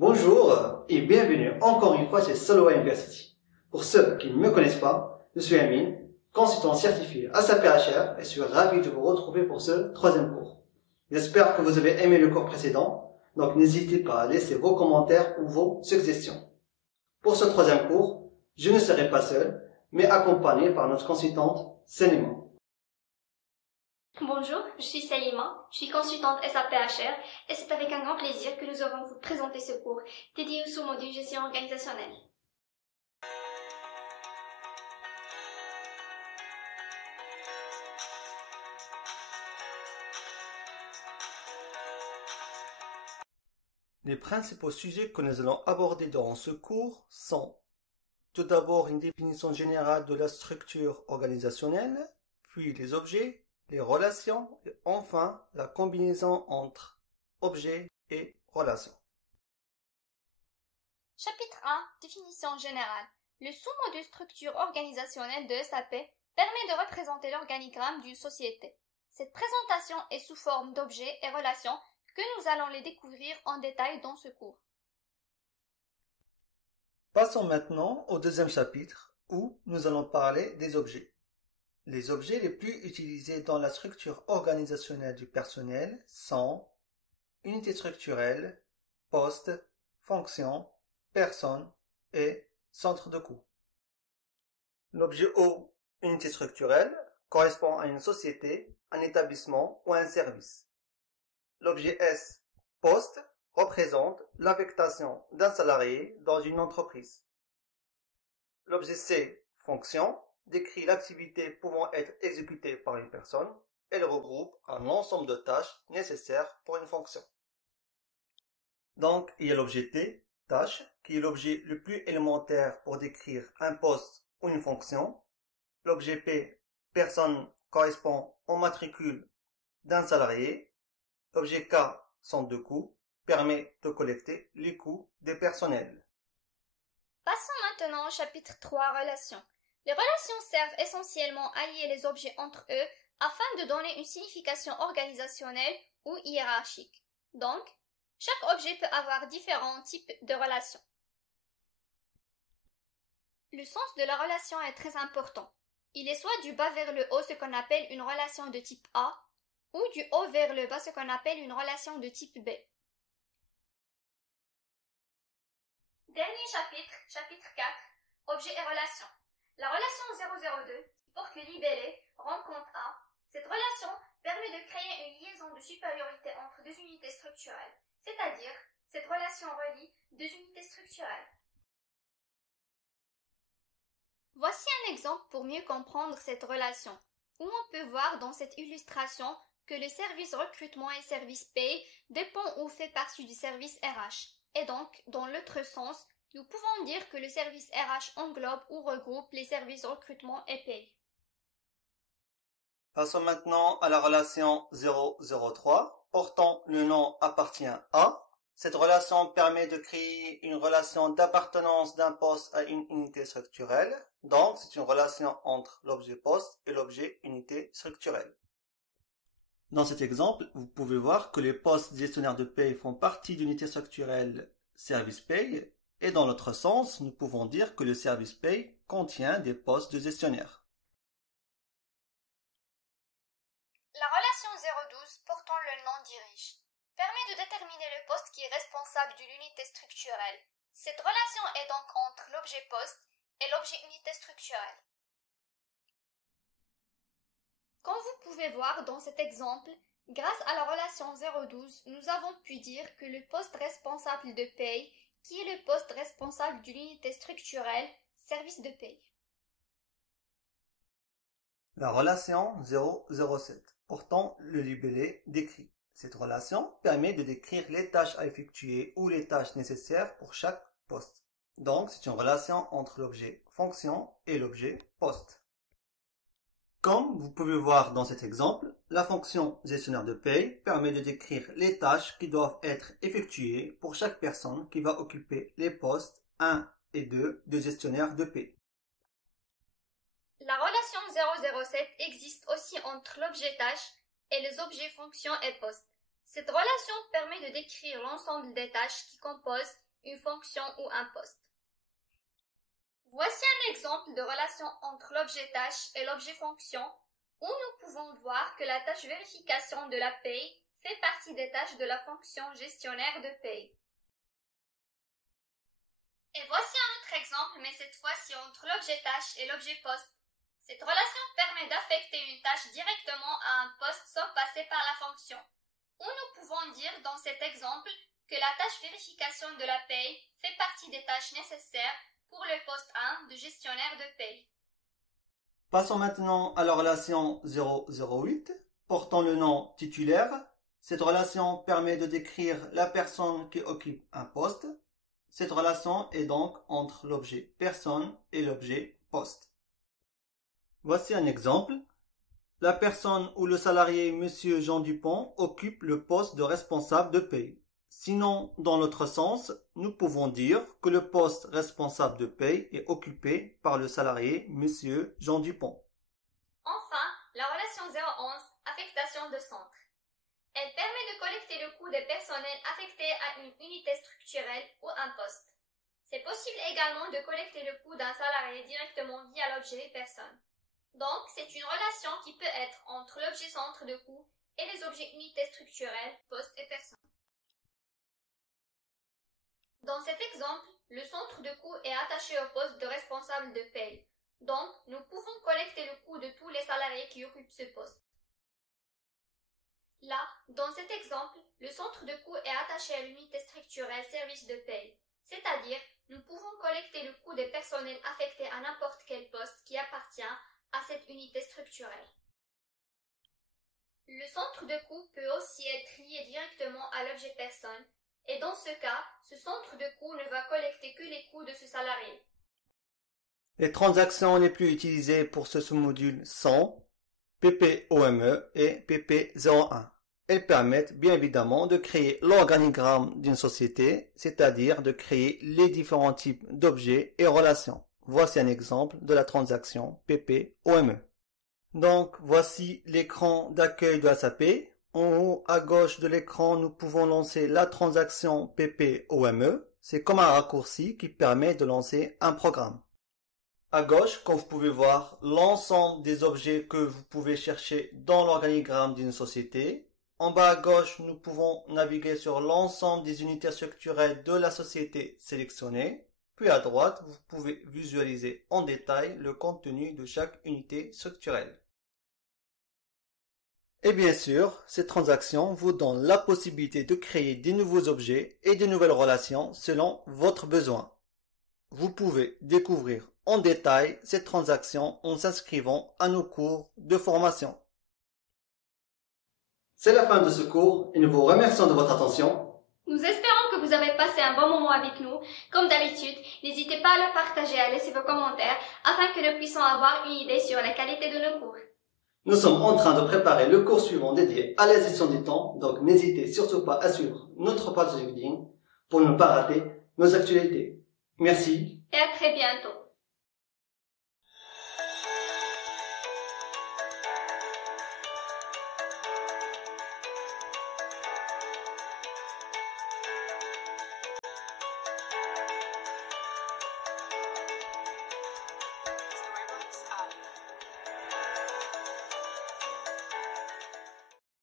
Bonjour et bienvenue encore une fois chez Soloa University. Pour ceux qui ne me connaissent pas, je suis Amine, consultant certifié ASAP-HR et je suis ravi de vous retrouver pour ce troisième cours. J'espère que vous avez aimé le cours précédent, donc n'hésitez pas à laisser vos commentaires ou vos suggestions. Pour ce troisième cours, je ne serai pas seul, mais accompagné par notre consultante Selima. Bonjour, je suis Salima, je suis consultante SAP-HR et c'est avec un grand plaisir que nous allons vous présenter ce cours dédié au sous-module gestion organisationnelle. Les principaux sujets que nous allons aborder dans ce cours sont tout d'abord une définition générale de la structure organisationnelle, puis les objets, les relations et enfin la combinaison entre objets et relations. Chapitre 1, définition générale. Le sous-module structure organisationnelle de SAP permet de représenter l'organigramme d'une société. Cette présentation est sous forme d'objets et relations que nous allons les découvrir en détail dans ce cours. Passons maintenant au deuxième chapitre où nous allons parler des objets. Les objets les plus utilisés dans la structure organisationnelle du personnel sont unité structurelle, poste, fonction, personne et centre de coût. L'objet O, unité structurelle, correspond à une société, un établissement ou un service. L'objet S, poste, représente l'affectation d'un salarié dans une entreprise. L'objet C, fonction, décrit l'activité pouvant être exécutée par une personne. Elle regroupe un ensemble de tâches nécessaires pour une fonction. Donc, il y a l'objet T, tâche, qui est l'objet le plus élémentaire pour décrire un poste ou une fonction. L'objet P, personne, correspond au matricule d'un salarié. L'objet K, centre de coût, permet de collecter les coûts des personnels. Passons maintenant au chapitre 3, relations. Les relations servent essentiellement à lier les objets entre eux afin de donner une signification organisationnelle ou hiérarchique. Donc, chaque objet peut avoir différents types de relations. Le sens de la relation est très important. Il est soit du bas vers le haut, ce qu'on appelle une relation de type A, ou du haut vers le bas, ce qu'on appelle une relation de type B. Dernier chapitre, chapitre 4, objets et relations. La relation 002, qui porte le libellé, rend compte A. Cette relation permet de créer une liaison de supériorité entre deux unités structurelles, c'est-à-dire cette relation relie deux unités structurelles. Voici un exemple pour mieux comprendre cette relation, où on peut voir dans cette illustration que le service recrutement et service paye dépend ou fait partie du service RH. Et donc, dans l'autre sens, nous pouvons dire que le service RH englobe ou regroupe les services recrutement et paye. Passons maintenant à la relation 003, portant le nom appartient à. Cette relation permet de créer une relation d'appartenance d'un poste à une unité structurelle. Donc, c'est une relation entre l'objet poste et l'objet unité structurelle. Dans cet exemple, vous pouvez voir que les postes gestionnaires de paye font partie d'unité structurelle service paye, et dans l'autre sens, nous pouvons dire que le service paye contient des postes de gestionnaire. La relation 012 portant le nom dirige permet de déterminer le poste qui est responsable d'une unité structurelle. Cette relation est donc entre l'objet poste et l'objet unité structurelle. Comme vous pouvez voir dans cet exemple, grâce à la relation 012, nous avons pu dire que le poste responsable de paye, qui est le poste responsable d'une unité structurelle, service de paye. La relation 007, portant le libellé décrit. Cette relation permet de décrire les tâches à effectuer ou les tâches nécessaires pour chaque poste. Donc, c'est une relation entre l'objet fonction et l'objet poste. Comme vous pouvez voir dans cet exemple, la fonction gestionnaire de paye permet de décrire les tâches qui doivent être effectuées pour chaque personne qui va occuper les postes 1 et 2 de gestionnaire de paye. La relation 007 existe aussi entre l'objet tâche et les objets fonction et poste. Cette relation permet de décrire l'ensemble des tâches qui composent une fonction ou un poste. Voici un exemple de relation entre l'objet tâche et l'objet fonction où nous pouvons voir que la tâche vérification de la paye fait partie des tâches de la fonction gestionnaire de paye. Et voici un autre exemple, mais cette fois-ci entre l'objet tâche et l'objet poste. Cette relation permet d'affecter une tâche directement à un poste sans passer par la fonction. Où nous pouvons dire dans cet exemple que la tâche vérification de la paye fait partie des tâches nécessaires pour le poste 1 de gestionnaire de paye. Passons maintenant à la relation 008 portant le nom titulaire. Cette relation permet de décrire la personne qui occupe un poste. Cette relation est donc entre l'objet personne et l'objet poste. Voici un exemple. La personne ou le salarié Monsieur Jean Dupont occupe le poste de responsable de paye. Sinon, dans l'autre sens, nous pouvons dire que le poste responsable de paye est occupé par le salarié Monsieur Jean Dupont. Enfin, la relation 011, affectation de centre. Elle permet de collecter le coût des personnels affectés à une unité structurelle ou un poste. C'est possible également de collecter le coût d'un salarié directement via l'objet personne. Donc, c'est une relation qui peut être entre l'objet centre de coût et les objets unités structurelles, poste et personne. Dans cet exemple, le centre de coût est attaché au poste de responsable de paye. Donc, nous pouvons collecter le coût de tous les salariés qui occupent ce poste. Là, dans cet exemple, le centre de coût est attaché à l'unité structurelle service de paye. C'est-à-dire, nous pouvons collecter le coût des personnels affectés à n'importe quel poste qui appartient à cette unité structurelle. Le centre de coût peut aussi être lié directement à l'objet personne, et dans ce cas, ce centre de coût ne va collecter que les coûts de ce salarié. Les transactions les plus utilisées pour ce sous-module sont PPOME et PP01. Elles permettent bien évidemment de créer l'organigramme d'une société, c'est-à-dire de créer les différents types d'objets et relations. Voici un exemple de la transaction PPOME. Donc, voici l'écran d'accueil de SAP. En haut à gauche de l'écran, nous pouvons lancer la transaction PPOME. C'est comme un raccourci qui permet de lancer un programme. À gauche, comme vous pouvez voir, l'ensemble des objets que vous pouvez chercher dans l'organigramme d'une société. En bas à gauche, nous pouvons naviguer sur l'ensemble des unités structurelles de la société sélectionnée. Puis à droite, vous pouvez visualiser en détail le contenu de chaque unité structurelle. Et bien sûr, cette transaction vous donne la possibilité de créer des nouveaux objets et de nouvelles relations selon votre besoin. Vous pouvez découvrir en détail cette transaction en s'inscrivant à nos cours de formation. C'est la fin de ce cours et nous vous remercions de votre attention. Nous espérons que vous avez passé un bon moment avec nous. Comme d'habitude, n'hésitez pas à le partager et à laisser vos commentaires afin que nous puissions avoir une idée sur la qualité de nos cours. Nous sommes en train de préparer le cours suivant dédié à la gestion du temps, donc n'hésitez surtout pas à suivre notre page LinkedIn pour ne pas rater nos actualités. Merci. Et à très bientôt.